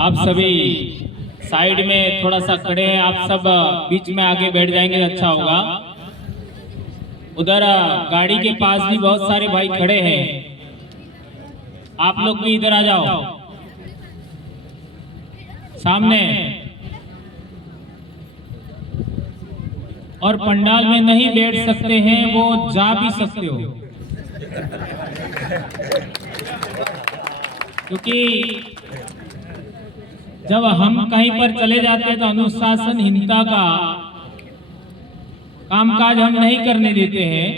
आप सभी साइड में थोड़ा सा खड़े हैं, आप सब बीच में आगे बैठ जाएंगे तो अच्छा होगा। उधर गाड़ी के पास भी बहुत सारे भाई खड़े हैं, आप लोग भी इधर आ जाओ सामने। और पंडाल में नहीं बैठ सकते हैं वो जा भी सकते हो, क्योंकि जब हम कहीं पर चले जाते हैं तो अनुशासनहीनता का कामकाज हम नहीं करने देते हैं।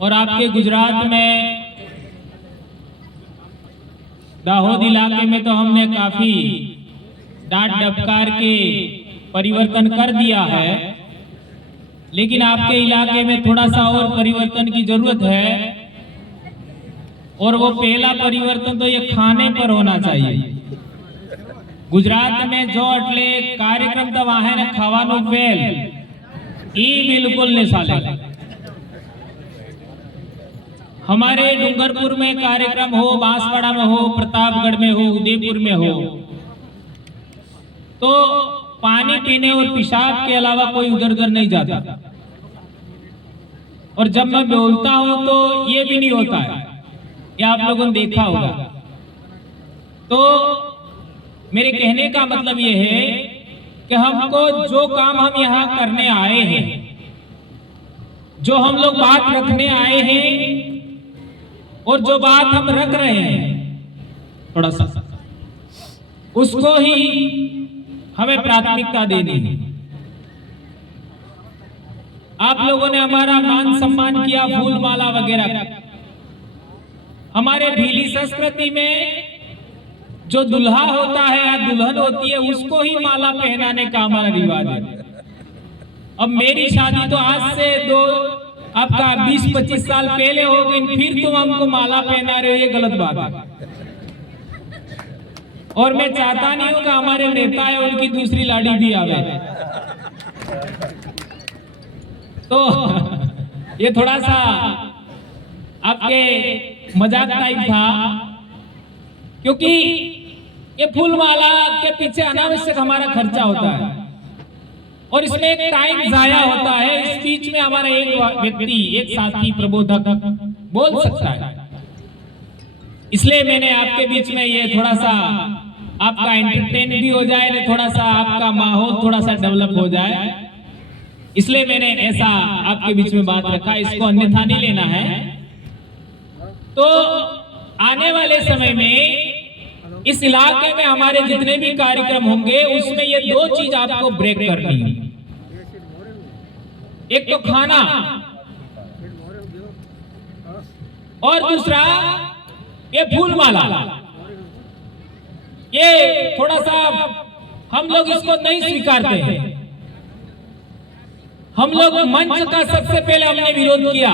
और आपके गुजरात में दाहोद इलाके में तो हमने काफी डांट डफकार के परिवर्तन कर दिया है, लेकिन आपके इलाके में थोड़ा सा और परिवर्तन की जरूरत है। और वो पहला परिवर्तन तो ये खाने पर होना चाहिए। गुजरात में जो अटले कार्यक्रम तो वहां है ना, खावानो फेल ई बिल्कुल नहीं साले। हमारे डूंगरपुर में कार्यक्रम हो, बांसवाड़ा में हो, प्रतापगढ़ में हो, उदयपुर में हो, तो पानी पीने और पेशाब के अलावा कोई उधर उधर नहीं जाता। और जब मैं बोलता हूं तो ये भी नहीं होता है, ये आप लोगों ने देखा होगा। तो मेरे कहने का मतलब ये है कि हमको जो काम हम यहाँ करने आए हैं, जो हम लोग बात रखने आए हैं और जो बात हम रख रहे हैं, थोड़ा सा उसको ही हमें प्राथमिकता देनी है। आप लोगों ने हमारा मान सम्मान किया, फूल माला वगैरह। हमारे भीली संस्कृति में जो दुल्हा होता है या दुल्हन होती है उसको ही माला पहनाने का हमारा रिवाज है। अब मेरी शादी तो आज से आपका 20-25 साल पहले हो गई, फिर तुम हमको माला पहना रहे हो, ये गलत बात है। और मैं चाहता नहीं हूं कि हमारे नेता है उनकी दूसरी लाड़ी भी आवे। तो ये थोड़ा सा आपके मजाक टाइप था, क्योंकि ये फूल माला के पीछे अनावश्यक हमारा खर्चा होता है और इसमें एक टाइम जाया होता है। इस बीच में हमारा एक व्यक्ति, एक साथी प्रबोधक बोल सकता है। इसलिए मैंने आपके बीच में ये थोड़ा सा आपका एंटरटेन भी हो जाए, थोड़ा सा आपका माहौल थोड़ा सा डेवलप हो जाए, इसलिए मैंने ऐसा आपके बीच में बात रखा। इसको अन्यथा नहीं लेना है। तो आने वाले समय में इस इलाके में हमारे जितने भी कार्यक्रम होंगे उसमें ये दो चीज आपको ब्रेक करनी है। एक तो खाना और दूसरा ये फूल माला। ये थोड़ा सा हम लोग इसको नहीं स्वीकारते हैं। हम लोग मंच का सबसे पहले हमने विरोध किया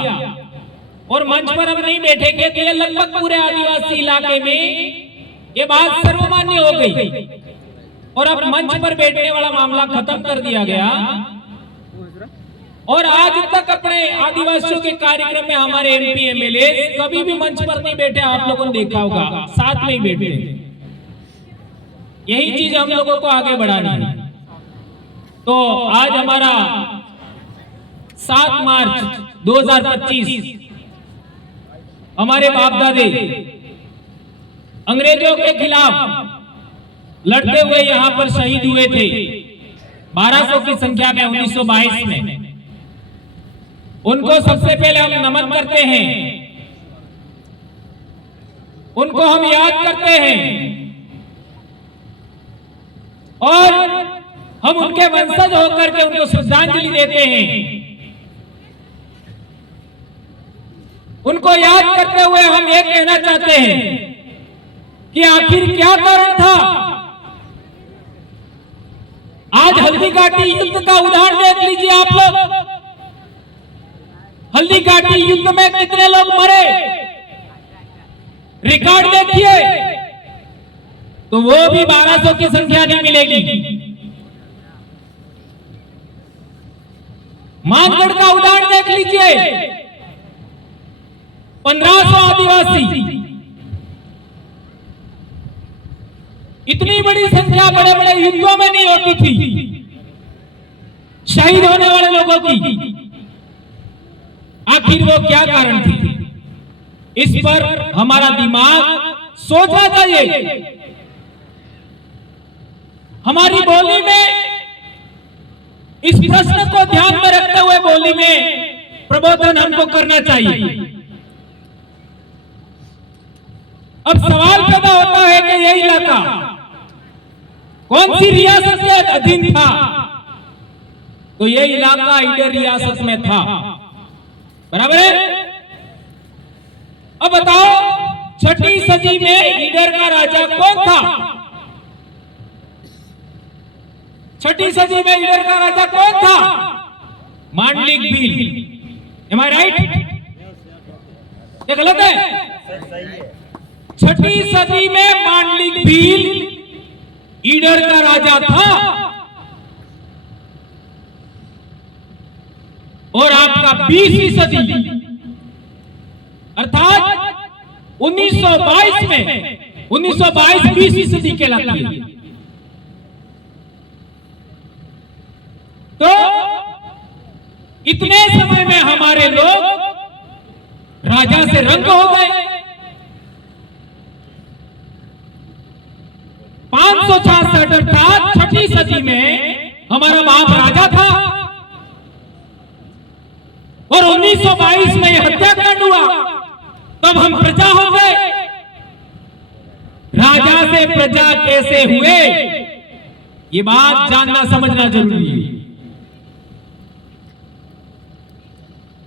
और मंच पर हम नहीं बैठेंगे तो ये लगभग पूरे आदिवासी इलाके में ये बात सर्वमान्य हो गई और अब मंच पर बैठने वाला मामला खत्म कर दिया गया। और आज तक अपने आदिवासियों के कार्यक्रम में हमारे एमपी एमएलए कभी भी मंच पर नहीं बैठे, आप लोगों ने देखा होगा, साथ में ही बैठे। यही चीज हम लोगों को आगे बढ़ानी है। तो आज हमारा 7 मार्च 2025 हमारे बाप दादे अंग्रेजों के खिलाफ लड़ते हुए यहां पर शहीद हुए थे 1200 की संख्या में 1922 में। उनको सबसे पहले हम नमन करते हैं, उनको हम याद करते हैं और हम उनके वंशज होकर के उनको श्रद्धांजलि देते हैं। उनको याद करते हुए हम ये कहना चाहते हैं कि आखिर क्या कारण था। आज हल्दी घाटी युद्ध का उदाहरण देख लीजिए आप लोग। हल्दी घाटी युद्ध में कितने लोग मरे, रिकॉर्ड देखिए, तो वो भी 1200 की संख्या नहीं मिलेगी। मानगढ़ का उदाहरण देख लीजिए, 1500 आदिवासी इतनी बड़ी संख्या बड़े बड़े युद्धों में नहीं होती थी शहीद होने वाले लोगों की। आखिर वो क्या कारण थी? इस पर हमारा दिमाग सोचना चाहिए। हमारी बोली में इस प्रश्न को ध्यान में रखते हुए बोली में प्रबोधन हमको करना चाहिए। अब सवाल पैदा होता है कि यह इलाका कौन सी रियासत के अधीन था? तो यह इलाका ईडर रियासत में था, बराबर है? अब बताओ, छठी सदी में ईडर का राजा कौन था? छठी सदी में ईडर का राजा कौन था? मांडलिक भील। एम आई राइट? ये गलत है? छठी सदी में मांडलिक भील ईडर का राजा था और आपका 20वीं सदी अर्थात 1922 में 1922 20वीं सदी कहलाती है। तो इतने समय में हमारे लोग राजा से रंग हो गए। 566 अर्थात छठी सदी में हमारा बाप राजा था और 1922 में यह हत्याकांड हुआ, तब हम प्रजा हो गए। राजा से प्रजा कैसे हुए, ये बात जानना समझना जरूरी है।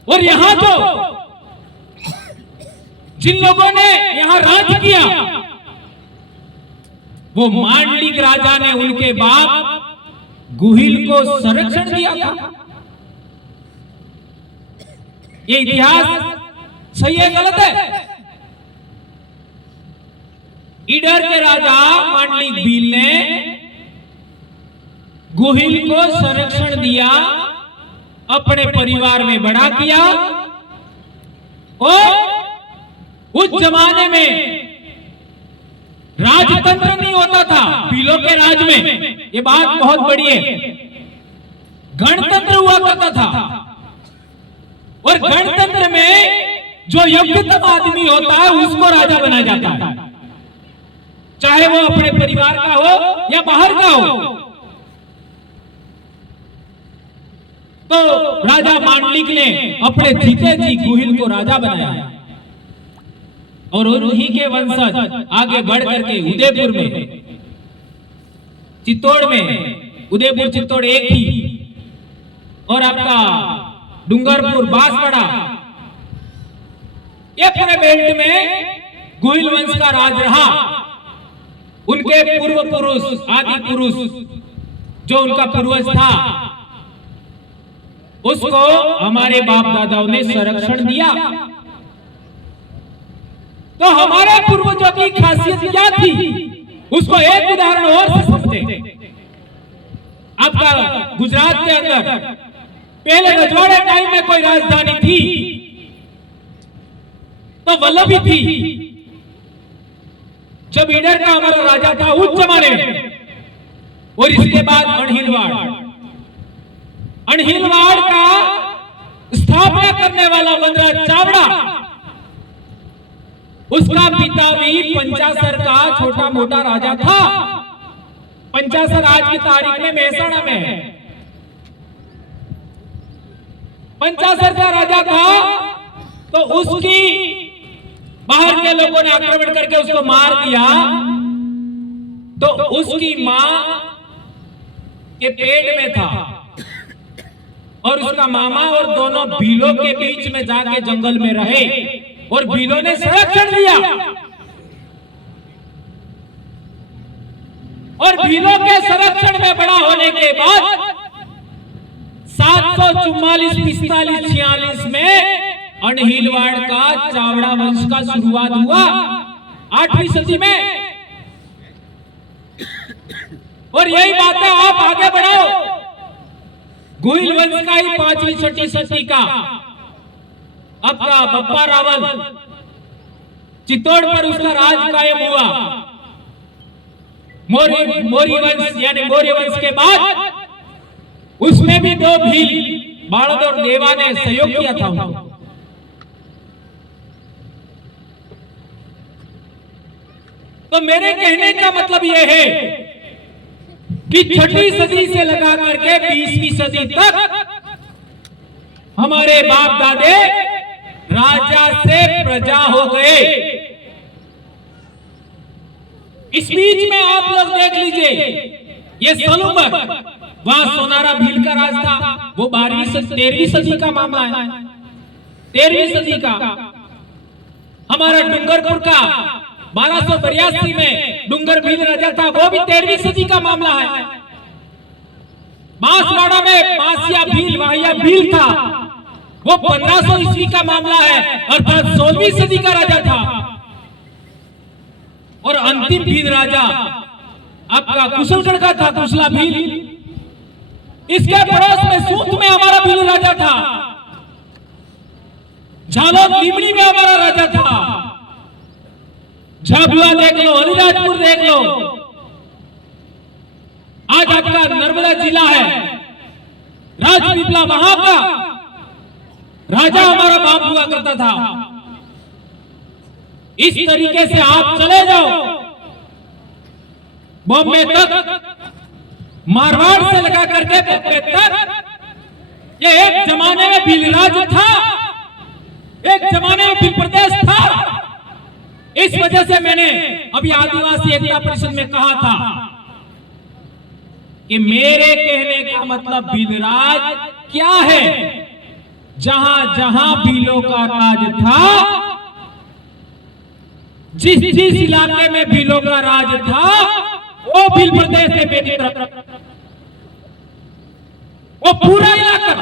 और यहां तो जिन लोगों ने यहां राज किया वो मांडलिक राजा ने उनके बाप गुहिल को संरक्षण दिया था। ये इतिहास सही है गलत है? ईडर के राजा मांडलिक भील ने गुहिल को संरक्षण दिया, अपने परिवार में बड़ा किया और उस जमाने में राजतंत्र नहीं होता था भीलों के राज में। ये बात बहुत बड़ी है। गणतंत्र हुआ करता था और गणतंत्र में जो योग्यतम आदमी होता है उसको राजा बनाया जाता है, चाहे वो अपने परिवार का हो या बाहर का हो। तो राजा मांडलिक ने अपने जीते जी गुहिल को राजा बनाया और उन्हीं के वंशज आगे बढ़ करके उदयपुर में, चित्तौड़ में, उदयपुर चित्तौड़ एक ही, और आपका डूंगरपुर बांसवाड़ा, ये पूरे बेल्ट में गुहिल वंश का राज रहा। उनके पूर्व पुरुष, आदि पुरुष, जो उनका पूर्वज था, उसको हमारे बाप दादाओं ने संरक्षण दिया। तो हमारे पूर्वजों की खासियत क्या थी, उसको एक उदाहरण और से समझते। आपका गुजरात के अंदर पहले रजवाड़े टाइम में कोई राजधानी थी तो वल्लभी थी। जब ईडर का हमारा राजा था उस जमाने में, और इसके बाद अणहिलवाड़ का स्थापना करने वाला वनराज चावड़ा, उसका पिता भी पंचासर का छोटा मोटा राजा था। पंचासर आज की तारीख में मेहसाणा में है। पंचासर का राजा था तो उसकी बाहर के लोगों ने आक्रमण करके उसको मार दिया। तो उसकी मां के पेट में था और उसका मामा और दोनों भीलों के बीच में जाके जंगल में रहे और भीलों ने संरक्षण दिया। और भीलों के संरक्षण में बड़ा होने के बाद 744, 45, 46 में अणहिलवाड़ का चावड़ा वंश का शुरुआत हुआ 8वीं सदी में। और यही बात है, आप आगे बढ़ाओ, गुहिल वंश का ही 5वीं 6वीं सदी का आपका बप्पा रावल, चित्तौड़ पर उसका राज कायम हुआ। मौर्य वंश यानी मौर्य वंश के बाद उसमें भी 2 भील बाणद और देवा ने सहयोग किया था उनको। तो मेरे कहने का मतलब यह है कि 6वीं सदी से लगा करके 20वीं सदी तक हमारे बाप दादे राजा से प्रजा हो गए। इस बीच में आप लोग देख लीजिए, ये सलूबर, वहां सोनारा भील का राज था, वो 13वीं सदी का मामला है। 13वीं सदी का हमारा डूंगरपुर का 1282 में डूंगर भील राजा था, वो भी 13वीं सदी का मामला है। बांसवाड़ा में बांसिया भील वाहिया भील था, वो 1500 ईस्वी का मामला है, अर्थात 16वीं सदी का राजा था। और अंतिम भील राजा आपका कुशलगढ़ का था, कुशला भील। इसके पड़ोस में सूत में हमारा भील राजा था, झालोद लीमड़ी में हमारा राजा था, झाबुआ देख लो, अलीराजपुर देख लो। आज आपका नर्मदा जिला है, राजपीपला वहां का राजा हमारा बाप हुआ करता था। इस तरीके से आप चले जाओ बॉम्बे तक, मारवाड़ से लगा करके बॉम्बे तक, ये एक जमाने में भीलराज था, एक जमाने में भील प्रदेश था। इस वजह से मैंने अभी आदिवासी एकता परिषद में कहा था कि मेरे कहने का मतलब भीलराज क्या है। जहां जहां भीलों का राज था, जिस जिस इलाके में भीलों का राज था, वो भील प्रदेश से मेरी तरफ, वो पूरा इलाका।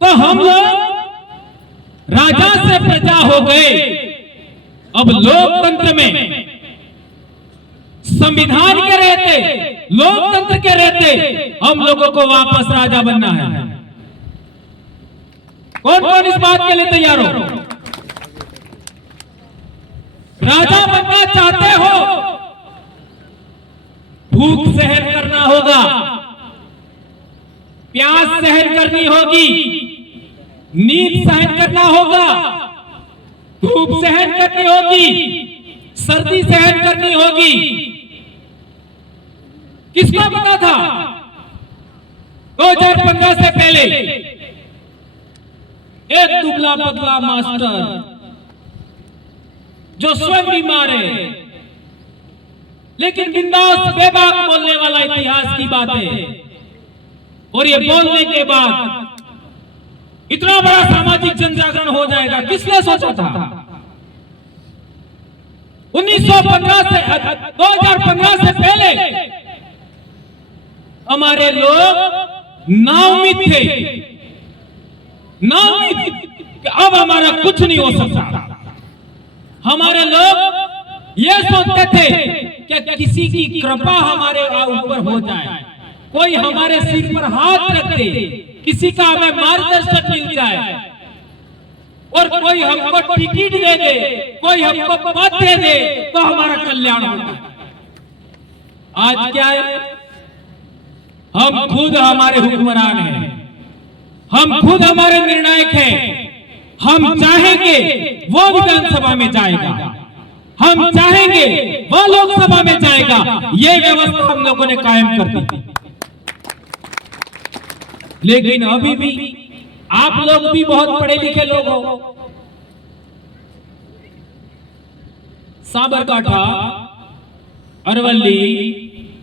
तो हम लोग राजा से प्रजा हो गए। अब लोकतंत्र में संविधान के रहते, लोकतंत्र के रहते हम लोगों को वापस राजा बनना है। कौन कौन इस बात के लिए तैयार हो? राजा बनना चाहते हो? भूख सहन करना होगा, प्यास सहन करनी होगी, नींद सहन करना होगा, धूप सहन करनी होगी, सर्दी सहन करनी होगी। किसको पता था 2015 से पहले एक दुबला पतला मास्टर जो स्वयं बीमार है, लेकिन बिंदास बेबाक बोलने वाला इतिहास की बात है, और ये बोलने के बाद इतना बड़ा सामाजिक जनजागरण हो जाएगा, किसने सोचा था? 2015 से पहले हमारे लोग नाउम्मीद थे, नाउम्मीद कि अब हमारा कुछ नहीं हो सकता। हमारे लोग ये सोचते थे कि किसी की कृपा हमारे ऊपर हो जाए, कोई हमारे सिर पर हाथ रख दे, किसी का हमें मार्गदर्शन मिल जाए, और कोई हमको टिकट दे दे, कोई हमको पद दे दे, तो हमारा कल्याण होगा। आज क्या है? हम खुद हमारे हुक्मरान हैं, हम खुद हमारे निर्णायक हैं। हम चाहेंगे वो विधानसभा में जाएगा, हम चाहेंगे वो लोकसभा में जाएगा। ये व्यवस्था हम लोगों ने कायम कर दी। लेकिन अभी भी आप लोग भी बहुत पढ़े लिखे लोग हो। साबरकांठा, अरवली,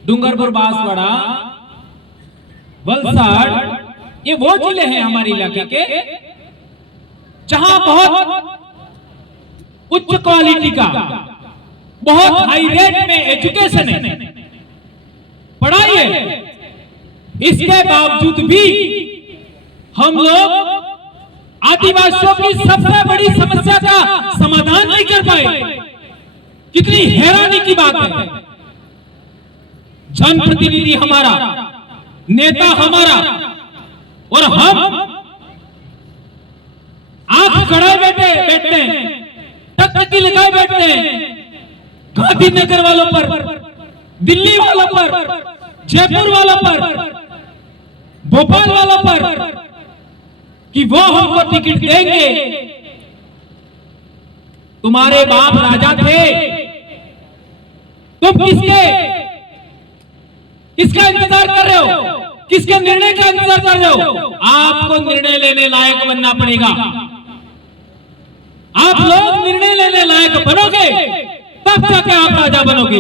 डूंगरपुर, बांसवाड़ा, वलसाड़, ये वो जिले हैं हमारे इलाके के जहां बहुत उच्च क्वालिटी का, बहुत हाई रेट में एजुकेशन है, पढ़ाई है। इसके बावजूद भी हम लोग आदिवासियों की सबसे बड़ी समस्या का समाधान नहीं कर पाए। कितनी हैरानी की बात है। जनप्रतिनिधि हमारा, नेता हमारा, और हम आंख खड़े बैठे, टकटकी लगाए बैठे, घर गांधीनगर वालों पर, दिल्ली वालों पर, जयपुर वालों पर, भोपाल वालों पर कि वो हमको टिकट देंगे। तुम्हारे बाप राजा थे, तुम किसका इंतजार कर रहे हो? किसके निर्णय का इंतजार कर रहे हो? आपको निर्णय लेने लायक बनना पड़ेगा। आप लोग निर्णय लेने लायक बनोगे तब जाके आप राजा बनोगे।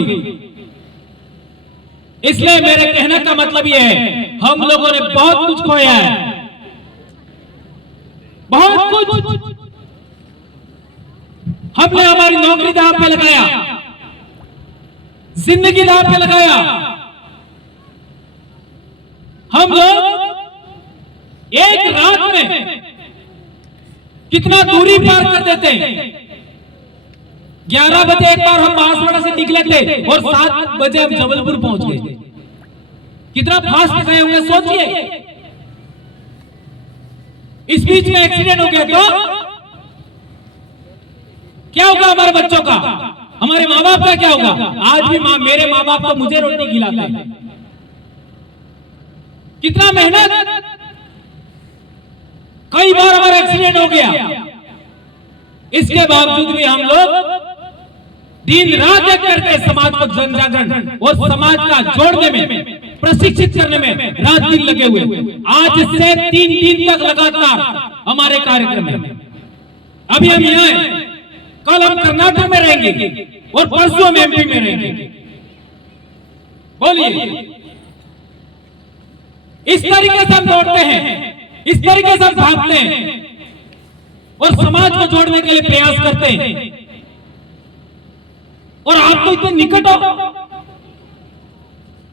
इसलिए मेरे कहने का मतलब यह है, हम लोगों ने बहुत कुछ खोया है, बहुत कुछ। हमने हमारी नौकरी दांव पे लगाया, जिंदगी दांव पे लगाया। हम लोग एक रात में कितना दूरी पार कर देते हैं। 11 बजे एक बार हम बांसवाड़ा से निकले थे और 7 बजे हम जबलपुर पहुंच गए। कितना फास्ट गए होंगे सोचिए। इस बीच में एक्सीडेंट हो गया तो क्या होगा हमारे बच्चों का, हमारे माँ बाप का क्या होगा? आज भी मेरे माँ बाप तो मुझे रोटी खिलाते हैं। कितना मेहनत, कई बार हमारा एक्सीडेंट हो गया, इसके बावजूद भी हम लोग दिन रात एक करके समाज को जन जागरण और समाज का जोड़ने में, प्रशिक्षित करने में रात दिन लगे हुए। आज से 3 दिन तक लगातार हमारे कार्यक्रम है। अभी हम यहाँ हैं, कल हम कर्नाटक में रहेंगे और परसों हम एमपी में रहेंगे। बोलिए, इस तरीके से हम दौड़ते हैं, इस तरीके से हम भागते हैं और समाज को जोड़ने के लिए प्रयास करते हैं। और आप तो इतने निकट हो,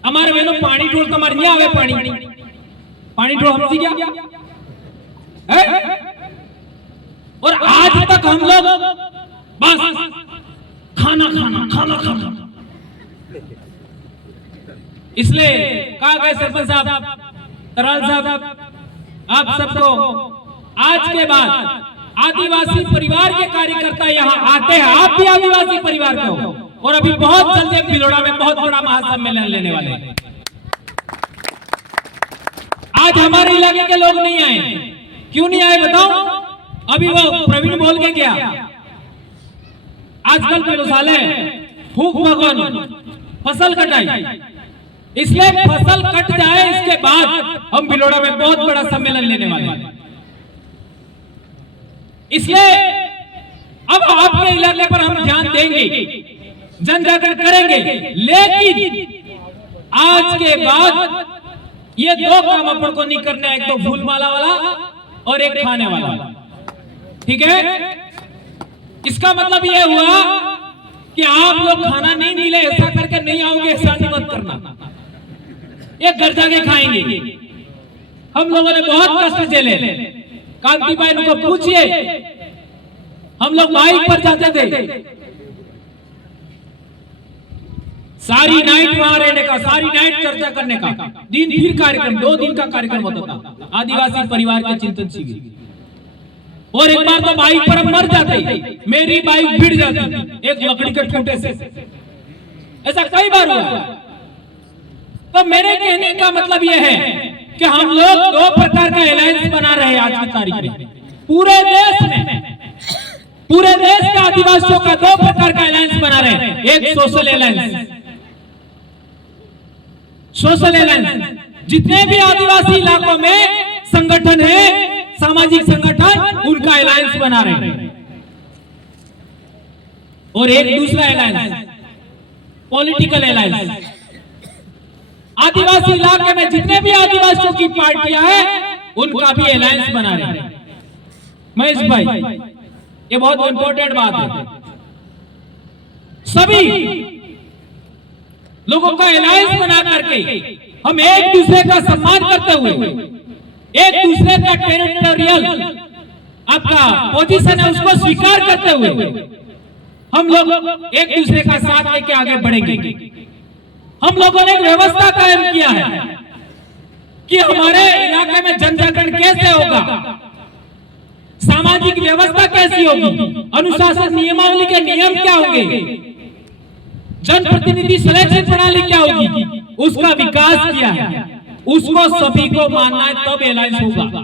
हमारे बहनों पानी ढोल तो नहीं आवे, पानी ढोल हमसे क्या है? और आज तक हम लोग बस खाना खाना खाना खाना। इसलिए कहा गए सरपंच साहब, तराल साहब, आप सबको आज के बाद आदिवासी परिवार के कार्यकर्ता यहाँ आते हैं। आप भी आदिवासी परिवार के हो और अभी बहुत जल्दी भिलोड़ा में बहुत बड़ा महासम्मेलन लेने वाले हैं। आज हमारे इलाके के लोग नहीं आए, क्यों नहीं आए बताओ? अभी वो प्रवीण बोल के गया, आजकल के मसाले फूक भगवान फसल कटाई, इसलिए फसल कट जाए इसके बाद हम भिलोड़ा में बहुत बड़ा सम्मेलन लेने वाले हैं। इसलिए अब आपके इलाके पर हम ध्यान देंगे, जन जागरण करेंगे, लेकिन आज के बाद ये 2 काम अपन को नहीं करना है, एक तो फूलमाला वाला और एक खाने वाला। ठीक है? इसका मतलब यह हुआ कि आप लोग खाना नहीं मिले ऐसा करके नहीं आओगे, ऐसा नहीं मत करना। ये घर जाके खाएंगे। हम लोगों ने बहुत कष्ट झेले। कांति भाई को पूछिए, हम लोग बाइक पर जाते थे, सारी नाइट वहां रहने का, सारी नाइट चर्चा करने का, दिन फिर कार्यक्रम, 2 दिन का कार्यक्रम होता था, आदिवासी परिवार के चिंतन शिविर। और एक बार तो बाइक पर हम मर जाते, मेरी बाइक भिड़ जाती एक लकड़ी के ठूंठे से, ऐसा कई बार हुआ। तो मेरे कहने का मतलब यह है कि हम लोग 2 प्रकार का अलायंस बना रहे हैं आज की तारीख में पूरे देश में। पूरे देश के आदिवासियों का 2 प्रकार का अलायंस बना रहे हैं। एक सोशल अलायंस, सोशल अलायंस जितने भी आदिवासी इलाकों में संगठन है, सामाजिक संगठन, उनका अलायंस बना रहे हैं। और एक दूसरा अलायंस पॉलिटिकल अलायंस, आदिवासी इलाके में जितने भी आदिवासियों की पार्टियां हैं उनका भी अलायंस बना रहे हैं। महेश भाई, ये बहुत इंपॉर्टेंट बात है। सभी लोगों का अलायंस बना करके हम एक दूसरे का सम्मान करते हुए, एक दूसरे का टेरिटोरियल आपका पोजीशन है उसको स्वीकार करते हुए हम लोग एक दूसरे का साथ लेके आगे बढ़ेंगे। हम लोगों ने एक व्यवस्था कायम किया है कि हमारे इलाके में जन जागरण कैसे होगा, सामाजिक व्यवस्था कैसी होगी, अनुशासन नियमावली के नियम क्या होंगे, जनप्रतिनिधि सिलेक्शन प्रणाली क्या होगी, उसका विकास किया है, उसको सभी को मानना है तब एलायंस होगा,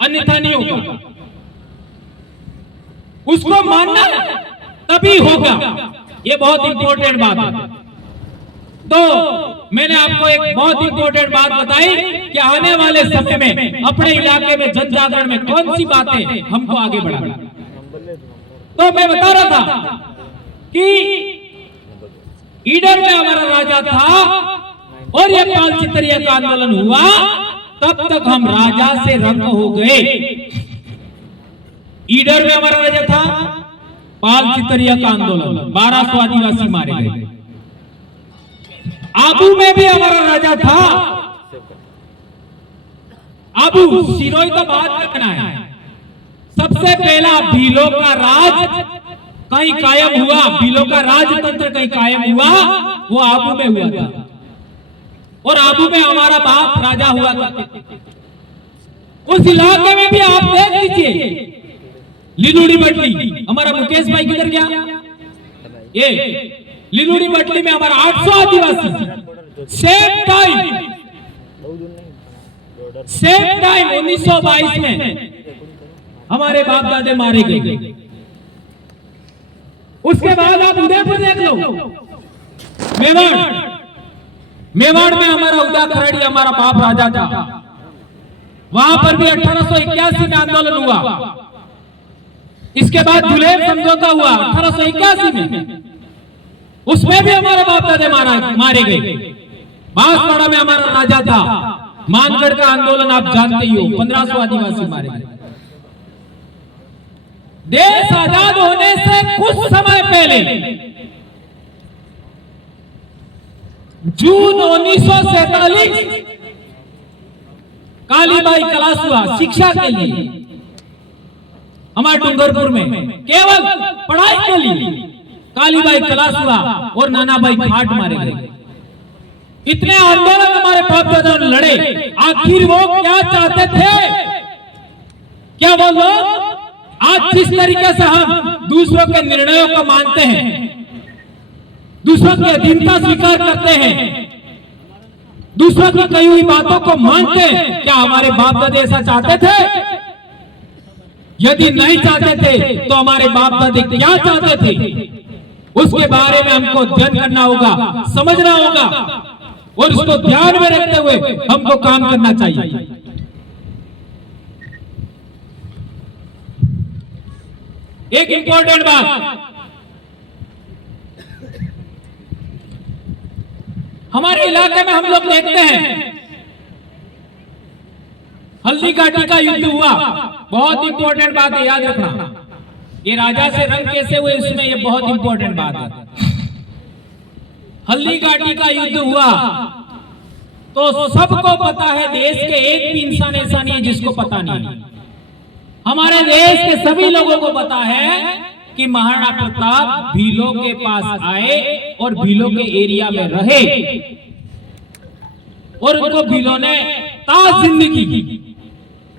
अन्यथा नहीं होगा। उसको मानना है तभी होगा, ये बहुत इंपॉर्टेंट बात है। तो मैंने आपको एक बहुत इंपॉर्टेंट बात बताई कि आने वाले समय में अपने इलाके में जन जागरण में कौन सी बातें हमको आगे बढ़ाना। तो मैं बता रहा था कि ईडर में हमारा राजा था और ये पाल चितरिया का आंदोलन हुआ, तब तक हम राजा से रंग हो गए। ईडर में हमारा राजा था, पाल चितरिया का आंदोलन, 1200 आदिवासी मारे गए। आबू में भी हमारा राजा था, आबू सिरोही तो बाद में बनाया। सबसे पहला भीलों का राज कहीं कायम हुआ, भीलों का राजतंत्र कहीं कायम हुआ, वो आबू में हुआ था। और आबू में हमारा बाप राजा हुआ था। उस इलाके में भी आप देख लीजिए, लिलूड़ी बटली, हमारा मुकेश भाई किधर गया, ये लिलूड़ी बटली में हमारा 800 आदिवासी सेम टाइम 1922 में हमारे बाप दादे मारे गए। उसके बाद आप उदयपुर देख लो, मेवाड़ में हमारा उदा खरड़ी हमारा बाप राजा था, वहां पर भी 1881 में आंदोलन हुआ। इसके बाद जुलेब समझौता हुआ 1881 में, उसमें भी हमारे बाप दादे मारे गए। बांसवाड़ा में हमारा राजा था, मानगढ़ का आंदोलन आप जानते ही हो, 1500 आदिवासी मारे गए। देश आजाद होने से कुछ समय पहले जून 1947 कालीबाई क्लास हुआ शिक्षा के लिए हमारे डूंगरपुर में, केवल पढ़ाई के लिए कालीबाई क्लास हुआ और नानाबाई घाट मारे गए। इतने आंदोलन हमारे बाप दादा ने लड़े, आखिर वो क्या चाहते थे? क्या वो लोग आज जिस तरीके से हम दूसरों के निर्णयों को मानते हैं, दूसरों की अधीनता स्वीकार करते हैं, दूसरों की कही हुई बातों को मानते हैं, क्या हमारे बाप दादे ऐसा चाहते थे? यदि नहीं चाहते थे तो हमारे बाप दादे क्या चाहते थे, उसके बारे में हमको अध्ययन करना होगा, समझना होगा और उसको ध्यान में रखते हुए हमको काम करना चाहिए। एक इंपॉर्टेंट बात, हमारे इलाके में हम लोग देखते हैं हल्दी घाटी का युद्ध हुआ, बहुत इंपॉर्टेंट बात है, याद रखना। ये राजा से रंग कैसे हुए इसमें ये बहुत इंपॉर्टेंट बात है। हल्दी घाटी का युद्ध हुआ तो सबको पता है, देश के एक भी इंसान ऐसा नहीं है जिसको पता नहीं। हमारे देश के सभी लोगों को पता है कि महाराणा प्रताप भीलों के पास आए और भीलों के एरिया में रहे और उनको भीलों ने ताज जिंदगी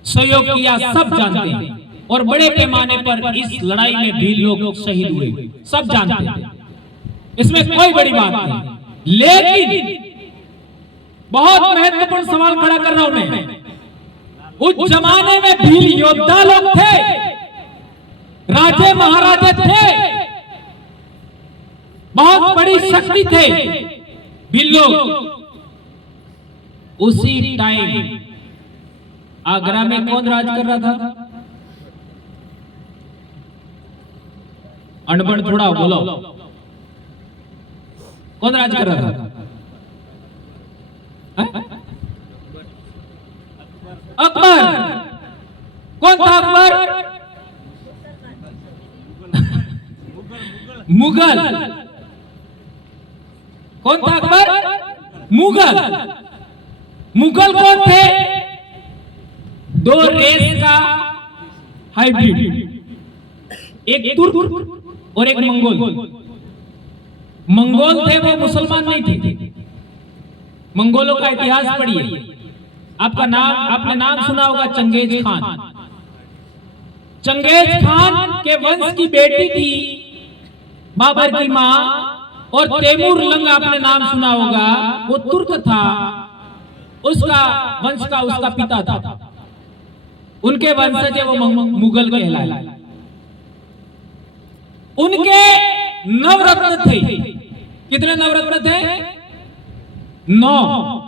सहयोग किया, सब जानते हैं। और बड़े पैमाने पर इस लड़ाई में भील लोग शहीद हुए, सब जानते हैं, इसमें कोई बड़ी बात नहीं। लेकिन बहुत महत्वपूर्ण सवाल खड़ा कर रहा हूं मैं, उस जमाने में भील योद्धा लोग थे, राजे महाराजे थे, बहुत बड़ी शक्ति थे भील लोग। उसी टाइम आगरा में कौन राज कर रहा था? अनबन थोड़ा बोलो, कौन राज कर रहा था? अकबर। कौन था अकबर? मुगल। कौन था अकबर? मुगल। मुगल कौन थे? दो रेस का हाइब्रिड, एक तुर्क और एक मंगोल। मंगोल थे वो मुसलमान नहीं थे। मंगोलों का इतिहास पढ़िए, आपने नाम सुना होगा चंगेज खान। चंगेज खान के वंश की बेटी थी बाबर की मां और तैमूर लंग आपने नाम सुना होगा, वो तुर्क था, उसका वंश का उसका पिता था, उनके वंशज है वो मुगल कहलाए। उनके नवरत्न थे। कितने नवरत्न थे? 9।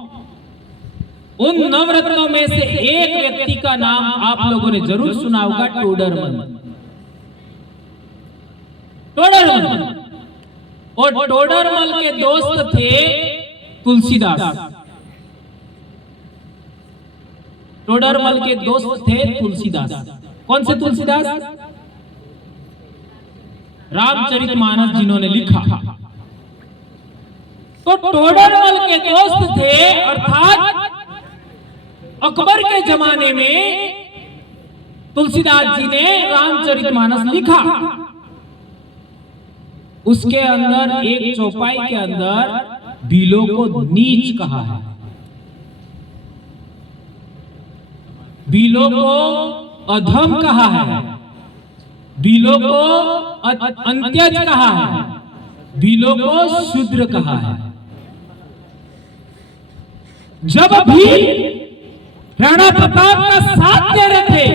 उन नवरत्नों में से एक व्यक्ति का नाम आप लोगों ने जरूर सुना होगा, टोडरमल। टोडरमल। और टोडरमल के दोस्त थे तुलसीदास। टोडरमल के दोस्त थे तुलसीदास। कौन से तुलसीदास? रामचरितमानस जिन्होंने लिखा। तो टोडरमल के दोस्त थे, अर्थात अकबर के जमाने में तुलसीदास जी ने रामचरितमानस लिखा। उसके अंदर एक चौपाई के अंदर भीलों को नीच कहा है, भीलों को अधम कहा है, भीलों को अंत्यज कहा है, भीलों को शूद्र कहा है। जब भी राणा प्रताप का साथ दे रहे थे,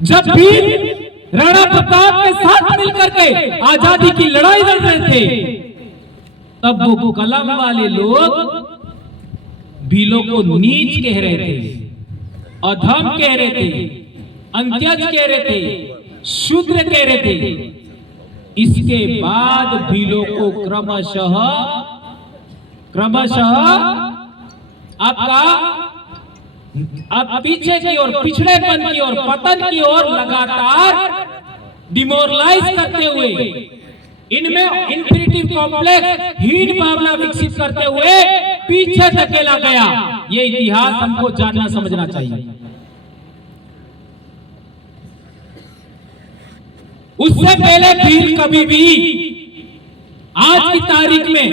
जब भी राणा प्रताप के साथ मिलकर के आजादी की लड़ाई लड़ रहे थे, तब वो कलम वाले लोग भीलों को नीच कह रहे थे, अधम कह रहे थे, अंत्यज कह रहे थे, शूद्र कह रहे थे। इसके बाद भीलों को क्रमशः आपका पीछे की ओर, पिछड़ेपन की ओर, पतन की ओर लगातार डिमोरलाइज करते हुए, इनमें इंफिनिटिव कॉम्प्लेक्स, हीन भावना विकसित करते हुए पीछे धकेला गया। ये इतिहास हमको जानना समझना चाहिए। उससे पहले भील कभी भी आज की तारीख में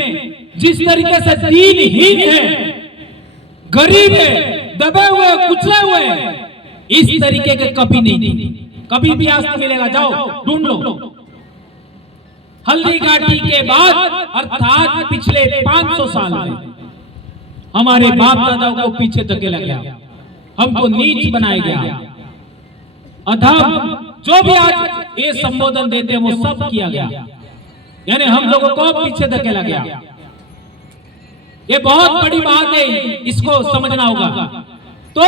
जिस तरीके से दीनहीन है, गरीब है, दबे हुए, कुचले हुए, इस तरीके के कभी नहीं थे। कभी भी आज मिलेगा, जाओ ढूंढ लो। हल्दी घाटी के बाद, अर्थात पिछले 500 साल में हमारे बाप दादाओं को पीछे धकेला गया, हमको नीच बनाया गया, अधम जो भी आज ये संबोधन देते हैं वो सब किया गया, यानी हम लोगों को पीछे धकेला गया। ये बहुत बड़ी बात है, इसको समझना होगा। तो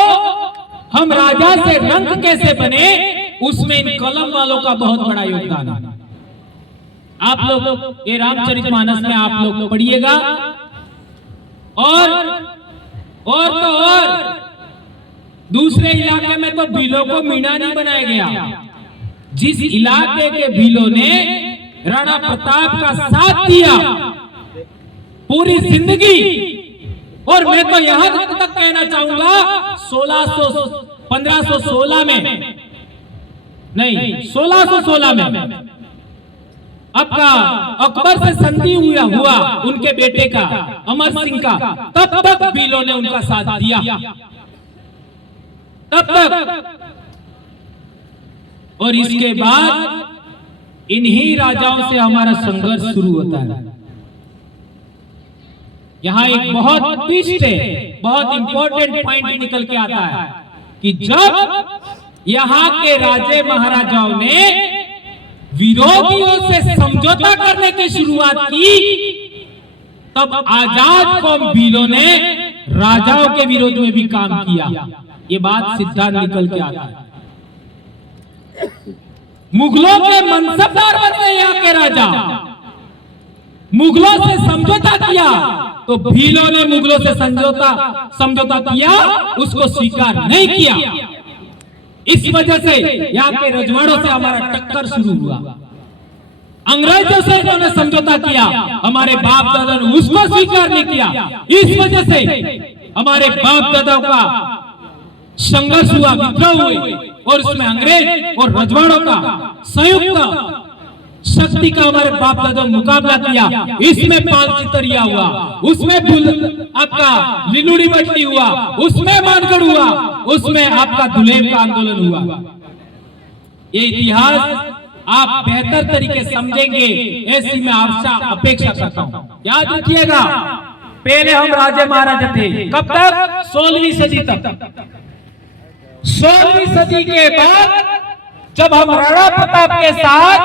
हम राजा से रंग कैसे बने, उसमें इन कलम वालों का बहुत बड़ा योगदान है। आप लोग ये रामचरितमानस में आप लोग पढ़िएगा, और दूसरे इलाके में तो भीलों को मीणा नहीं बनाया गया। जिस इलाके के भीलों ने राणा प्रताप का साथ दिया पूरी जिंदगी, और मैं तो यहां तक कहना चाहूंगा 1516 में नहीं, 1616 में आपका अकबर से संधि हुआ उनके बेटे का, अमर सिंह का, तब तक भीलों ने उनका साथ दिया, तब तक। और इसके बाद इन्हीं राजाओं से हमारा संघर्ष शुरू होता है। यहां एक बहुत ट्विस्ट है, बहुत इंपॉर्टेंट पॉइंट निकल के आता है कि जब यहां के राजे महाराजाओं ने विरोधियों से समझौता करने की शुरुआत की, तब आजाद कौम भीलों ने राजाओं के विरोध में भी काम किया। ये बात सिद्धांत निकल के आता है। मुगलों के मनसबदार बन गए यहाँ के राजा, मुगलों से समझौता किया, तो भीलों ने मुगलों से समझौता किया, उसको स्वीकार नहीं किया। इस वजह से यहाँ के रजवाड़ों से हमारा टक्कर शुरू हुआ। अंग्रेजों से इन्होंने समझौता किया, हमारे बाप दादा ने उसको स्वीकार नहीं किया। इस वजह से हमारे बाप दादाओं का संघर्ष हुआ, विद्रोह हुए, और उसमें अंग्रेज और रजवाड़ों का संयुक्त शक्ति का हमारे बाप दादा मुकाबला किया। इसमें पाल चितरिया हुआ, उसमें आपका लिलुड़ी बटली हुआ, उसमें मानगढ़ हुआ, उसमें आपका दुलेर का आंदोलन हुआ। ये इतिहास आप बेहतर तरीके समझेंगे, ऐसी मैं आपसे अपेक्षा करता हूं। याद रखिएगा, पहले हम राजे महाराजा थे, कब तक? 16वीं सदी तक। 16वीं सदी के बाद जब हम राणा प्रताप के साथ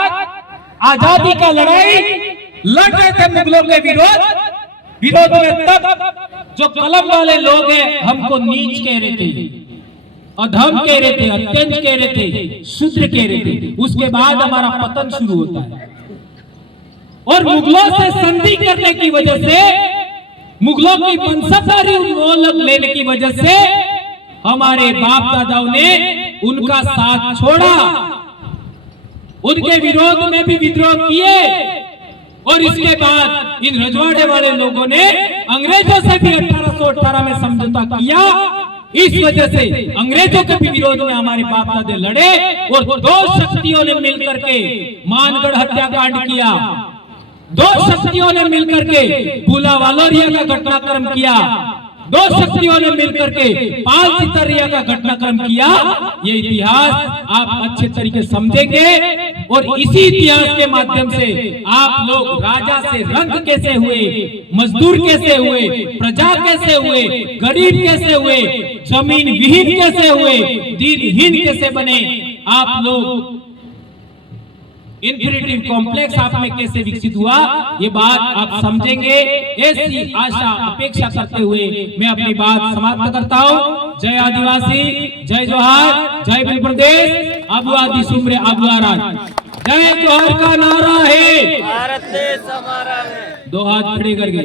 आजादी का लड़ाई लड़ रहे थे मुगलों के विरोध में, तब जो कलम वाले लोग हैं हमको नीच कह रहे थे, अधम कह रहे थे, अत्यंत कह रहे थे, शूद्र कह रहे थे। उसके बाद हमारा पतन शुरू होता है और मुगलों से संधि करने की वजह से, मुगलों की वंशधारी उन्मूलन लेने की वजह से हमारे बाप दादाओं ने उनका साथ छोड़ा, उनके विरोध में भी विद्रोह किए और इसके बाद इन रजवाड़े वाले लोगों ने अंग्रेजों से भी 1818 में समझौता किया। इस वजह से अंग्रेजों के भी विरोध में हमारे बाप दादे लड़े और दो शक्तियों ने मिलकर के मानगढ़ हत्याकांड किया, दो शक्तियों ने मिलकर के भूला वालोरिया का घटनाक्रम किया, दो शक्तियों ने मिलकर के पाल सितरिया का घटनाक्रम किया। ये इतिहास आप अच्छे तरीके समझेंगे और इसी इतिहास के माध्यम से आप लोग राजा से रंग कैसे हुए, मजदूर कैसे हुए, प्रजा कैसे हुए, गरीब कैसे हुए, जमीन विहीन कैसे हुए, दीनहीन कैसे बने, आप लोग इंफिनिटिव कॉम्प्लेक्स आप में कैसे विकसित हुआ, ये बात आप समझेंगे। ऐसी आशा अपेक्षा करते हुए मैं अपनी बात समाप्त करता हूँ। जय आदिवासी, जय जोहार, जय बिल प्रदेश, अबू आदि सुमरे अबू आराज। जय जोहार का नारा है, भारत देश हमारा है। दो हाथ खड़े करके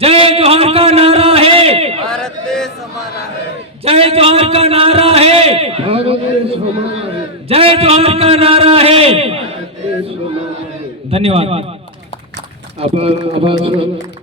जय जोहार का नारा है, भारत देश हमारा है। जय जोहार का नारा है, भारत देश हमारा है। जय जोहार का नारा है। धन्यवाद। आभार।